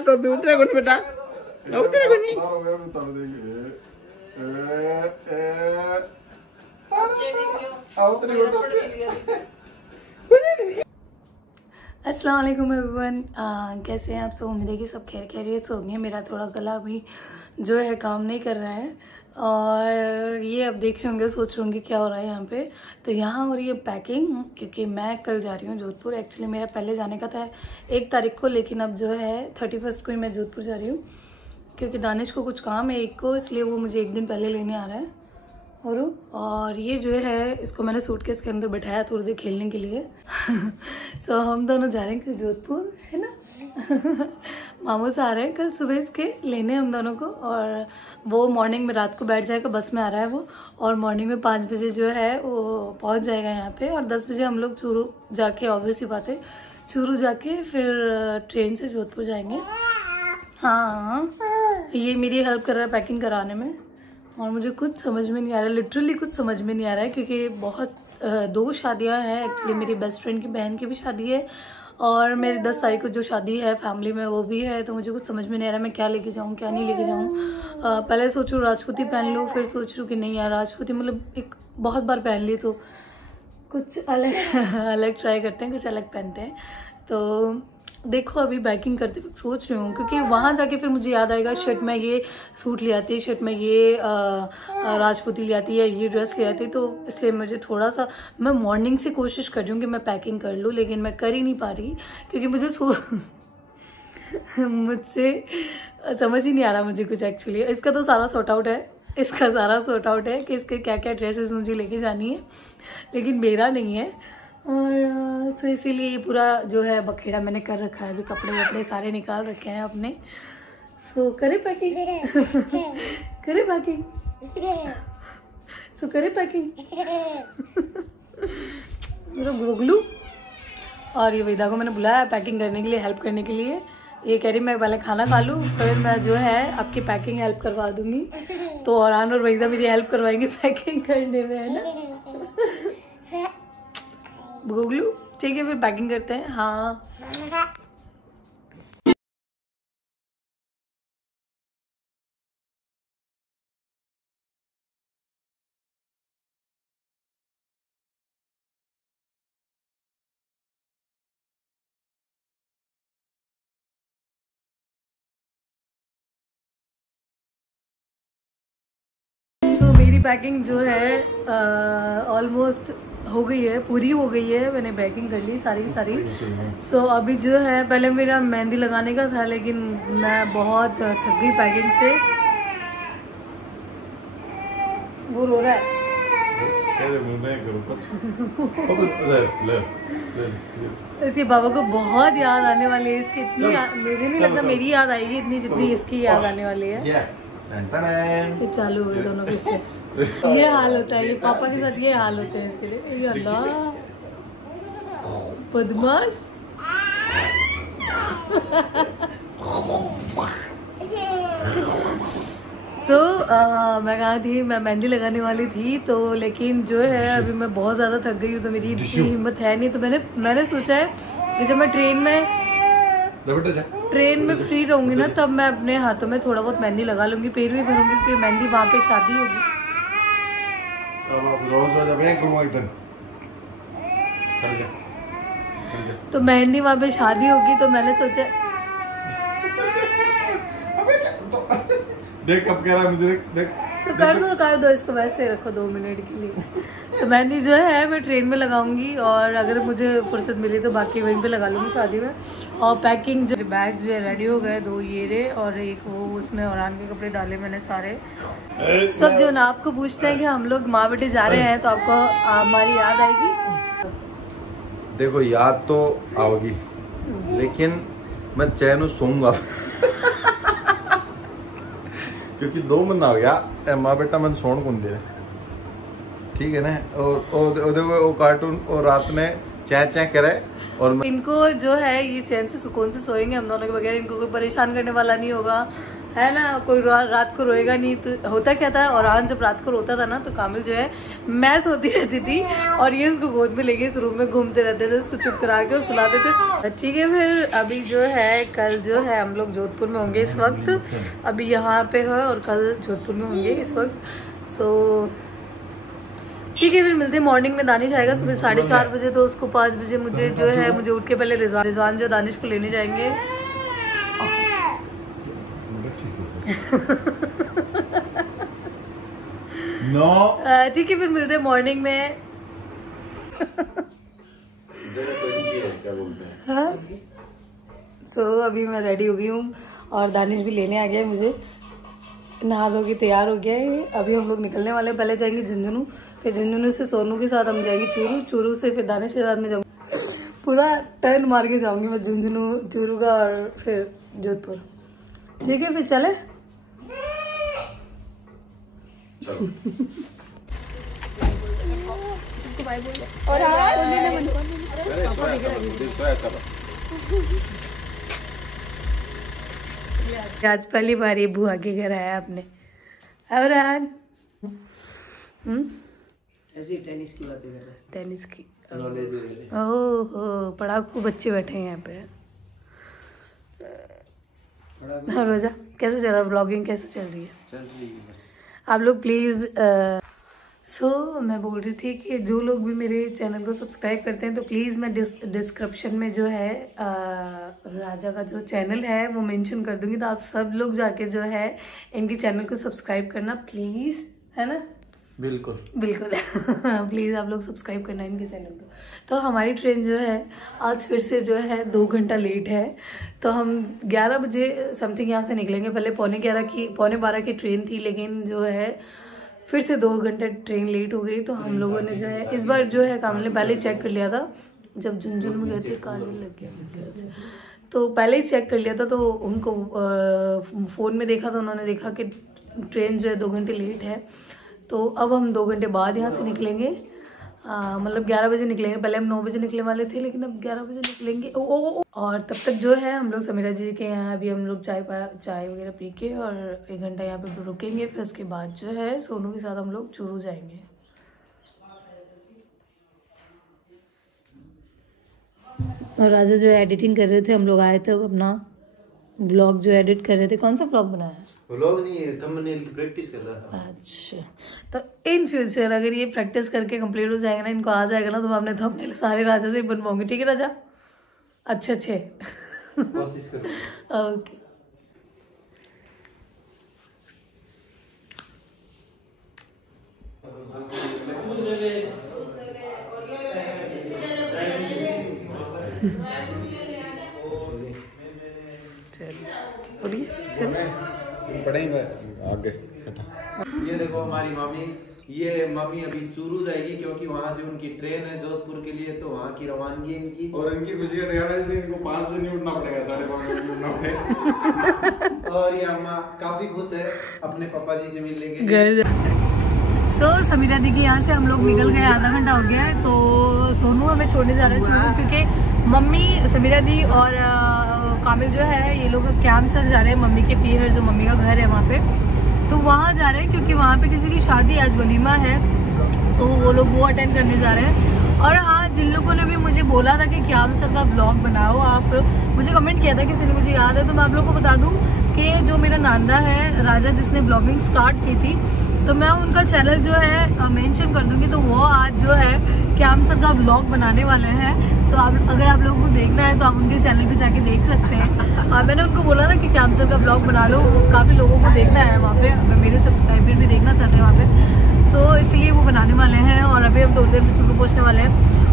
टोपी उतरे कौन बेटा, उतरे कौन नहीं। अस्सलाम वालेकुम एवरीवन, कैसे हैं आप सब। उम्मीद है कि सब खैरियत से होंगे। मेरा थोड़ा गला अभी जो है काम नहीं कर रहा है और ये अब देख रहे होंगे, सोच रहे होंगे क्या हो रहा है यहाँ पे। तो यहाँ हो रही है पैकिंग, क्योंकि मैं कल जा रही हूँ जोधपुर। एक्चुअली मेरा पहले जाने का था 1 तारीख को, लेकिन अब जो है 31 को ही मैं जोधपुर जा रही हूँ, क्योंकि दानिश को कुछ काम है 1 को, इसलिए वो मुझे 1 दिन पहले लेने आ रहा है। और ये जो है इसको मैंने सूटकेस के अंदर बैठाया थोड़ी देर खेलने के लिए। सो हम दोनों जा रहे हैं कल जोधपुर, है ना। मामू से आ रहे हैं कल सुबह इसके लेने हम दोनों को, और वो मॉर्निंग में रात को बैठ जाएगा, बस में आ रहा है वो, और मॉर्निंग में 5 बजे जो है वो पहुंच जाएगा यहाँ पे। और 10 बजे हम लोग चूरू जाके, ऑब्वियस ही बात है, चूरू जाके फिर ट्रेन से जोधपुर जाएंगे। हाँ, ये मेरी हेल्प कर रहा है पैकिंग कराने में, और मुझे कुछ समझ में नहीं आ रहा है, लिटरली कुछ समझ में नहीं आ रहा है, क्योंकि बहुत 2 शादियां हैं। एक्चुअली मेरी बेस्ट फ्रेंड की बहन की भी शादी है, और मेरी 10 तारीख को जो शादी है फैमिली में वो भी है। तो मुझे कुछ समझ में नहीं आ रहा है मैं क्या लेके जाऊँ क्या नहीं लेके जाऊँ। पहले सोच रही हूँ राजपूती पहन लूँ, फिर सोच रही हूँ कि नहीं यार राजपूती मतलब एक बहुत बार पहन ली, तो कुछ अलग अलग ट्राई करते हैं, कुछ अलग पहनते हैं। तो देखो अभी बैकिंग करते वक्त सोच रही हूँ, क्योंकि वहाँ जाके फिर मुझे याद आएगा शर्ट में ये सूट ले आती है, शर्ट में ये राजपूती ले आती है, ये ड्रेस ले आती है। तो इसलिए मुझे थोड़ा सा, मैं मॉर्निंग से कोशिश कर रही हूँ कि मैं पैकिंग कर लूँ, लेकिन मैं कर ही नहीं पा रही, क्योंकि मुझे मुझसे समझ ही नहीं आ रहा मुझे कुछ। एक्चुअली इसका तो सारा सॉर्ट आउट है, इसका सारा सॉर्ट आउट है कि इसके क्या क्या ड्रेसेस मुझे लेके जानी है, लेकिन मेरा नहीं है। और तो इसीलिए ये पूरा जो है बखेड़ा मैंने कर रखा है, अभी कपड़े वपड़े सारे निकाल रखे हैं अपने। सो करे पैकिंग करे पैकिंग सो करे पैकिंग मेरा गोगलू। और ये वेदा को मैंने बुलाया पैकिंग करने के लिए, हेल्प करने के लिए। ये कह रही मैं पहले खाना खा लूँ, फिर मैं जो है आपकी पैकिंग हेल्प करवा दूंगी। तो औरान और वेदा मेरी हेल्प करवाएंगे पैकिंग करने में, है ना गोगलू। ठीक है फिर पैकिंग करते हैं। हाँ तो मेरी पैकिंग जो है ऑलमोस्ट हो गई है, पूरी हो गई है। मैंने पैकिंग कर ली सारी। सो अभी जो है पहले मेरा मेहंदी लगाने का था, लेकिन मैं बहुत थक गई पैकिंग से। वो रो रहा है। इसके बाबा को बहुत याद आने वाली है इसकी, इतनी मुझे नहीं लगता मेरी याद आएगी इतनी जितनी इसकी याद आने वाली है। ये चालू हुए दोनों फिर से। ये हाल होता है, ये पापा के साथ ये हाल होते हैं इसके लिए। अल्लाह बदमाश। मैं कहा थी, मैं मेहंदी लगाने वाली थी, तो लेकिन जो है अभी मैं बहुत ज़्यादा थक गई हूँ, तो मेरी इतनी हिम्मत है नहीं। तो मैंने सोचा है कि जब मैं ट्रेन में फ्री रहूंगी ना, तब मैं अपने हाथों में थोड़ा बहुत मेहंदी लगा लूंगी, पैर भी भरूंगी, क्योंकि मेहंदी वहाँ पे शादी होगी। तो मेहंदी वहाँ पे शादी होगी, तो मैंने सोचा देख कब कह रहा है मुझे, देख तो कर दो इसको, वैसे रखो 2 मिनट के लिए। तो मेहंदी जो है मैं ट्रेन में लगाऊंगी, और अगर मुझे फुर्सत मिली तो बाकी वहीं पे लगा लूंगी शादी में। और पैकिंग जो बैग जो है रेडी हो गए, 2 ये रे और एक वो, उसमें औरान के कपड़े डाले मैंने सारे। सब जो ना आपको पूछते हैं कि हम लोग माँ बेटे जा रहे हैं, तो आपको हमारी याद आएगी। देखो याद तो आओगी, लेकिन मैं चैन सोऊंगा क्योंकि 2 महीना हो गया माँ बेटा मैंने सोन कौन दे, ठीक है ना। और वो कार्टून और रात में चै करे, और इनको जो है ये चैन से सुकून से सोएंगे हम दोनों के बगैर। इनको कोई परेशान करने वाला नहीं होगा, है ना, कोई रात को रोएगा नहीं। तो होता क्या था, और जब रात को रोता था ना तो कामिल जो है मैं सोती रहती थी और ये उसको गोद में लेके इस रूम में घूमते रहते थे, उसको चुप करा के और सुलाते थे। ठीक है, फिर अभी जो है कल जो है हम लोग जोधपुर में होंगे इस वक्त। अभी यहाँ पे है और कल जोधपुर में होंगे इस वक्त। सो ठीक है, फिर मिलते हैं मॉर्निंग में। दानिश आएगा सुबह 4:30 बजे, तो उसको 5 बजे मुझे जो है मुझे उठ के पहले रिजवान जो दानिश को लेने जाएंगे। ठीक है, फिर मिलते हैं मॉर्निंग में। सो अभी मैं रेडी हो गई हूँ और दानिश भी लेने आ गया है मुझे। नहा धो के तैयार हो गया है। अभी हम लोग निकलने वाले, पहले जाएंगे झुंझुनू, फिर झुंझुनू से सोनू के साथ हम जाएंगे चूरू, चूरू से फिर दानिश के साथ में जाऊँगी। पूरा टर्न मार के जाऊँगी मैं झुंझुनू, चूरू का और फिर जोधपुर। ठीक है, फिर चले। और आज पहली बार ये बुआ के घर आया आपने। और ऐसी टेनिस की बातें कर रहे हैं। टेनिस की ओहो, पढ़ाकू बच्चे बैठे हैं यहाँ पे। हाँ रोजा, कैसे चल रहा है ब्लॉगिंग, कैसे चल रही है? चल रही है बस। आप लोग प्लीज़ मैं बोल रही थी कि जो लोग भी मेरे चैनल को सब्सक्राइब करते हैं तो प्लीज़ मैं डिस्क्रिप्शन में जो है राजा का जो चैनल है वो मेंशन कर दूंगी, तो आप सब लोग जाके जो है इनके चैनल को सब्सक्राइब करना प्लीज़, है ना? बिल्कुल बिल्कुल प्लीज़ आप लोग सब्सक्राइब करना इनके चैनल को। तो हमारी ट्रेन जो है आज फिर से जो है 2 घंटा लेट है। तो हम 11 बजे समथिंग यहाँ से निकलेंगे। पहले 11:15 की ट्रेन थी, लेकिन जो है फिर से 2 घंटे ट्रेन लेट हो गई। तो हम लोगों ने जो है इस बार जो है कामिल ने पहले चेक कर लिया था, जब झुंझुनू में गए थे काले लग गया, तो पहले ही चेक कर लिया था। तो उनको फ़ोन में देखा तो उन्होंने देखा कि ट्रेन जो है 2 घंटे लेट है। तो अब हम 2 घंटे बाद यहाँ से निकलेंगे, मतलब 11 बजे निकलेंगे। पहले हम 9 बजे निकलने वाले थे, लेकिन अब 11 बजे निकलेंगे। और तब तक जो है हम लोग समीरा जी के यहाँ अभी हम लोग चाय वगैरह पी के और 1 घंटा यहाँ पे रुकेंगे। फिर उसके बाद जो है सोनू के साथ हम लोग चूरू जाएंगे। और राजा जो है एडिटिंग कर रहे थे, हम लोग आए थे अपना ब्लॉग जो एडिट कर रहे थे। कौन सा ब्लॉग बनाया है? व्लॉग नहीं है, थंबनेल की प्रैक्टिस कर रहा था। अच्छा, तो इन फ्यूचर अगर ये प्रैक्टिस करके कंप्लीट हो जाएगा ना, इनको आ जाएगा ना, तो मैं अपने थंबनेल सारे राजा से ही बनवाऊंगी। ठीक है राजा? अच्छे कोशिश करो। ओके। पढ़ेंगे आगे। ये देखो हमारी मामी, ये मामी अभी चूरू जाएगी क्योंकि वहाँ से उनकी ट्रेन है जोधपुर के लिए, तो वहाँ की रवानगी है इनकी। और इनकी खुशी का ठिकाना इसलिए इनको 5 बजे नहीं उठना पड़ेगा, 5:30 बजे उठना पड़ेगा। और ये अम्मा काफी खुश है अपने पापा जी से मिलने के लिए। समीरा दी के यहाँ से हम लोग निकल गए, आधा घंटा हो गया है। तो सोनू हमें छोड़ने जा रहे हैं चूरू, क्योंकि मम्मी समीरा दी और कामिल जो है ये लोग कैंप सर जा रहे हैं, मम्मी के पीहर जो मम्मी का घर है वहाँ पे, तो वहाँ जा रहे हैं क्योंकि वहाँ पे किसी की शादी आज वलीमा है। तो वो लोग वो अटेंड करने जा रहे हैं। और हाँ, जिन लोगों ने भी मुझे बोला था कि कैंप सर का ब्लॉग बनाओ, आप मुझे कमेंट किया था किसी ने, मुझे याद है, तो मैं आप लोग को बता दूँ कि जो मेरा नानदा है राजा जिसने ब्लॉगिंग स्टार्ट की थी, तो मैं उनका चैनल जो है मेंशन कर दूंगी। तो वो आज जो है कैंप सर का ब्लॉग बनाने वाले हैं। सो अगर आप लोगों को देखना है तो आप उनके चैनल पे जाके देख सकते हैं। मैंने उनको बोला था कि कैंप सर का ब्लॉग बना लो, काफ़ी लोगों को देखना है वहाँ पे, मेरे सब्सक्राइबर भी देखना चाहते हैं वहाँ पे। सो इसलिए वो बनाने वाले हैं। और अभी हम थोड़ी देर में चूरू पहुँचने वाले हैं।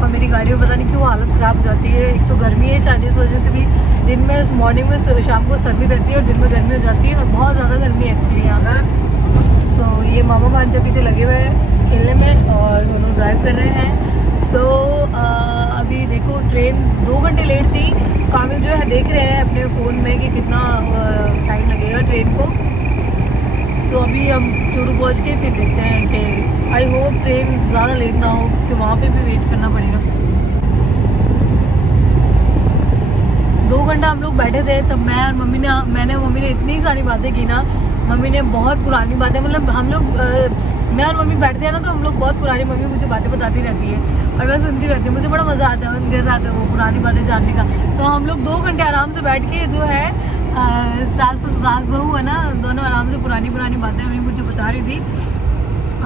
और मेरी गाड़ी में पता नहीं क्यों हालत ख़राब हो जाती है। एक तो गर्मी है शायद, इस वजह से भी दिन में मॉर्निंग में शाम को सर्दी रहती है और दिन में गर्मी हो जाती है, और बहुत ज़्यादा गर्मी है एक्चुअली यहाँ पर। सो ये मामा भांजा पीछे लगे हुए हैं खेलने में और दोनों ड्राइव कर रहे हैं। सो अभी देखो ट्रेन 2 घंटे लेट थी। कामिल जो है देख रहे हैं अपने फ़ोन में कि कितना टाइम लगेगा ट्रेन को। सो अभी हम चूरू पहुँच के फिर देखते हैं कि आई होप ट्रेन ज़्यादा लेट ना हो, क्योंकि वहाँ पे भी वेट करना पड़ेगा। 2 घंटा हम लोग बैठे थे, तब मैंने मम्मी ने इतनी सारी बातें की ना। मम्मी ने बहुत पुरानी बातें, मतलब हम लोग मैं और मम्मी बैठते हैं ना तो हम लोग बहुत पुरानी, मम्मी मुझे बातें बताती रहती है और मैं सुनती रहती हूँ। मुझे बड़ा मज़ा आता है उनके साथ वो पुरानी बातें जानने का। तो हम लोग 2 घंटे आराम से बैठ के जो है सास बहू है ना, दोनों आराम से पुरानी बातें मम्मी मुझे बता रही थी।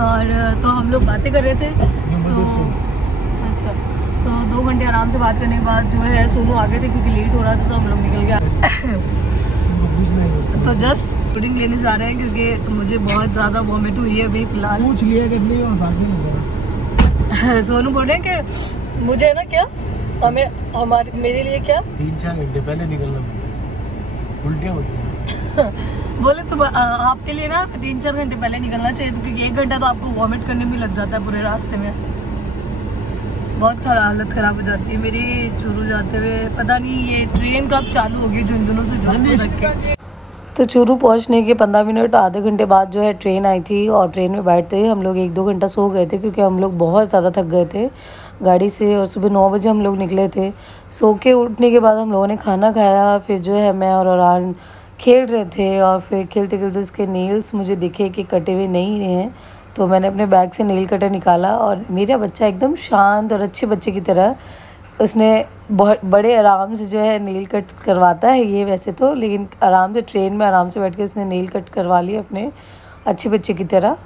और तो हम लोग बातें कर रहे थे। अच्छा, तो 2 घंटे आराम से बात करने के बाद जो है सोनू आ गए थे क्योंकि लेट हो रहा था, तो हम लोग निकल गया। तो जस्ट पुडिंग लेने जा रहे हैं क्योंकि मुझे बहुत ज़्यादा वॉमिट हुई है अभी फिलहाल। पूछ लिया कर लिया और भागने लगा। सोनू बोल रहे हैं कि मुझे ना क्या मेरे लिए क्या 3-4 घंटे पहले निकलना पड़ता, उल्टियाँ होती हैं। बोले तो आपके लिए ना 3-4 घंटे पहले निकलना चाहिए, क्योंकि 1 घंटा तो आपको वॉमिट करने में लग जाता है पूरे रास्ते में। बहुत हालत ख़राब हो जाती है मेरी चूरू जाते हुए। पता नहीं ये ट्रेन कब चालू होगी झुंझुनू से जोधपुर तक के। तो चूरू पहुंचने के 15 मिनट आधे घंटे बाद जो है ट्रेन आई थी, और ट्रेन में बैठते ही हम लोग 1-2 घंटा सो गए थे क्योंकि हम लोग बहुत ज़्यादा थक गए थे गाड़ी से। और सुबह 9 बजे हम लोग निकले थे। सो के उठने के बाद हम लोगों ने खाना खाया, फिर जो है मैं और अरान खेल रहे थे। और फिर खेलते खेलते उसके नेल्स मुझे दिखे कि कटे हुए नहीं हैं, तो मैंने अपने बैग से नेल कटर निकाला। और मेरा बच्चा एकदम शांत और अच्छे बच्चे की तरह, उसने बहुत बड़े आराम से जो है नेल कट करवाता है ये वैसे तो, लेकिन आराम से ट्रेन में आराम से बैठ के उसने नेल कट करवा लिया अपने अच्छे बच्चे की तरह।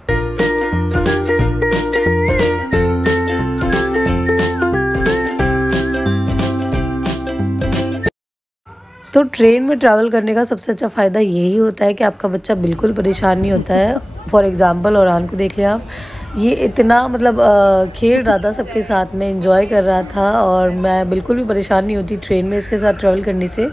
तो ट्रेन में ट्रैवल करने का सबसे अच्छा फ़ायदा यही होता है कि आपका बच्चा बिल्कुल परेशान नहीं होता है। फॉर एग्ज़ाम्पल औरान को देख लिया आप, ये इतना मतलब खेल रहा था सबके साथ में, एंजॉय कर रहा था, और मैं बिल्कुल भी परेशान नहीं होती ट्रेन में इसके साथ ट्रैवल करने से।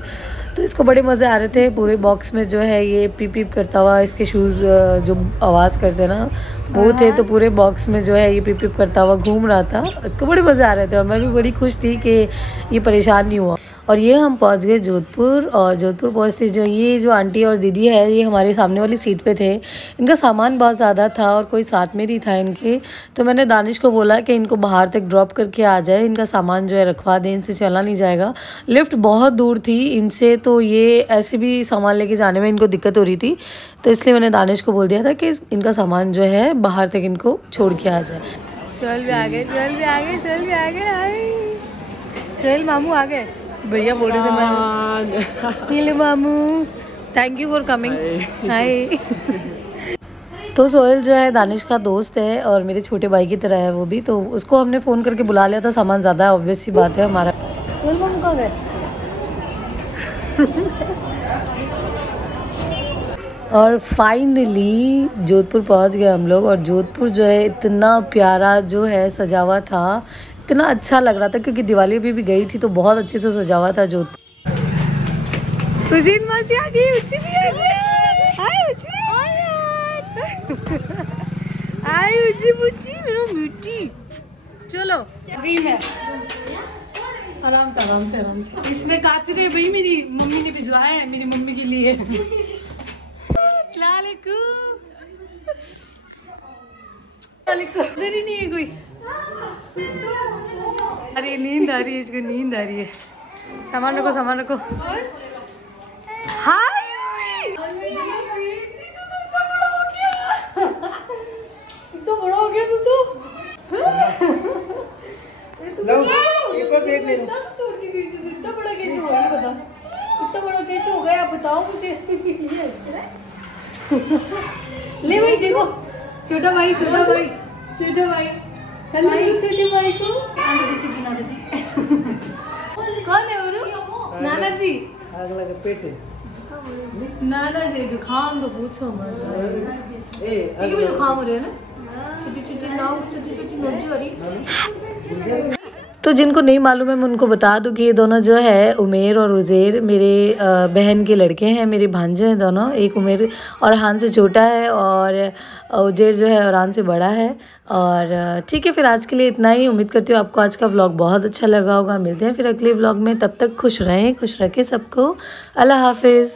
तो इसको बड़े मज़े आ रहे थे। पूरे बॉक्स में जो है ये पीप पीप करता हुआ, इसके शूज़ जो आवाज़ करते ना वो थे, तो पूरे बॉक्स में जो है ये पीप पीप करता हुआ घूम रहा था। इसको बड़े मज़े आ रहे थे और मैं भी बड़ी खुश थी कि ये परेशान नहीं हुआ। और ये हम पहुंच गए जोधपुर। और जोधपुर पहुंचते जो आंटी और दीदी है ये हमारे सामने वाली सीट पे थे। इनका सामान बहुत ज़्यादा था और कोई साथ में नहीं था इनके, तो मैंने दानिश को बोला कि इनको बाहर तक ड्रॉप करके आ जाए, इनका सामान जो है रखवा दें, इनसे चला नहीं जाएगा। लिफ्ट बहुत दूर थी इनसे, तो ये ऐसे भी सामान लेके जाने में इनको दिक्कत हो रही थी, तो इसलिए मैंने दानिश को बोल दिया था कि इनका सामान जो है बाहर तक इनको छोड़ के आ जाए। चल भी आ गए, चल भी आ गए, चल भी आ गए, चल मामू आ गए। भैया बोल रहे थे मैं नीले मामू थैंक यू फॉर कमिंग। हाय। तो सोहेल जो है दानिश का दोस्त है और मेरे छोटे भाई की तरह है वो भी, तो उसको हमने फ़ोन करके बुला लिया था। सामान ज़्यादा है, ऑब्वियस सी बात है हमारा। सोहेल मामू कहाँ गए? और फाइनली जोधपुर पहुंच गए हम लोग। और जोधपुर जो है इतना प्यारा जो है सजा हुआ था, इतना अच्छा लग रहा था क्योंकि दिवाली भी गई थी तो बहुत अच्छे से सजा हुआ था जोधपुर। सुजीन मासी आ गई, उच्ची भी आ गई। हाय उच्ची, हाय उच्ची बुच्ची मेरा बेटी। चलो अभी मैं आराम से आराम से आराम से। इसमें काते थे भाई, मेरी मम्मी ने भिजवाया है मेरी मम्मी के लिए। इधर ही नहीं है कोई। अरे नींद आ रही है इसको, नींद आ रही है। सामान रखो, सामान रखो। हाय तो बड़ा हो गया तू एक और देख ले। इतना बड़ा कैसे हो गया बता, इतना बड़ा कैसे हो गया आप बताओ मुझे। ले भाई देखो, छोटा भाई छोटा भाई छोटा भाई। हेलो छोटे भाई को बना देती। कौन है वो? नाना जी। आग लगा पेट है। नाना जी जुकाम तो पूछो मत। ये भी जुकाम हो रहा है ना, छोटी छोटी नाव, छोटी छोटी नोची हो रही। तो जिनको नहीं मालूम है मैं उनको बता दूं कि ये दोनों जो है उमेर और उज़ैर मेरे बहन के लड़के हैं, मेरे भांजे हैं दोनों। एक उमेर और हान से छोटा है और उज़ैर जो है औरान से बड़ा है। और ठीक है, फिर आज के लिए इतना ही। उम्मीद करती हूँ आपको आज का व्लॉग बहुत अच्छा लगा होगा। मिलते हैं फिर अगले व्लॉग में, तब तक खुश रहें, खुश रखें सबको। अल्लाह हाफिज़।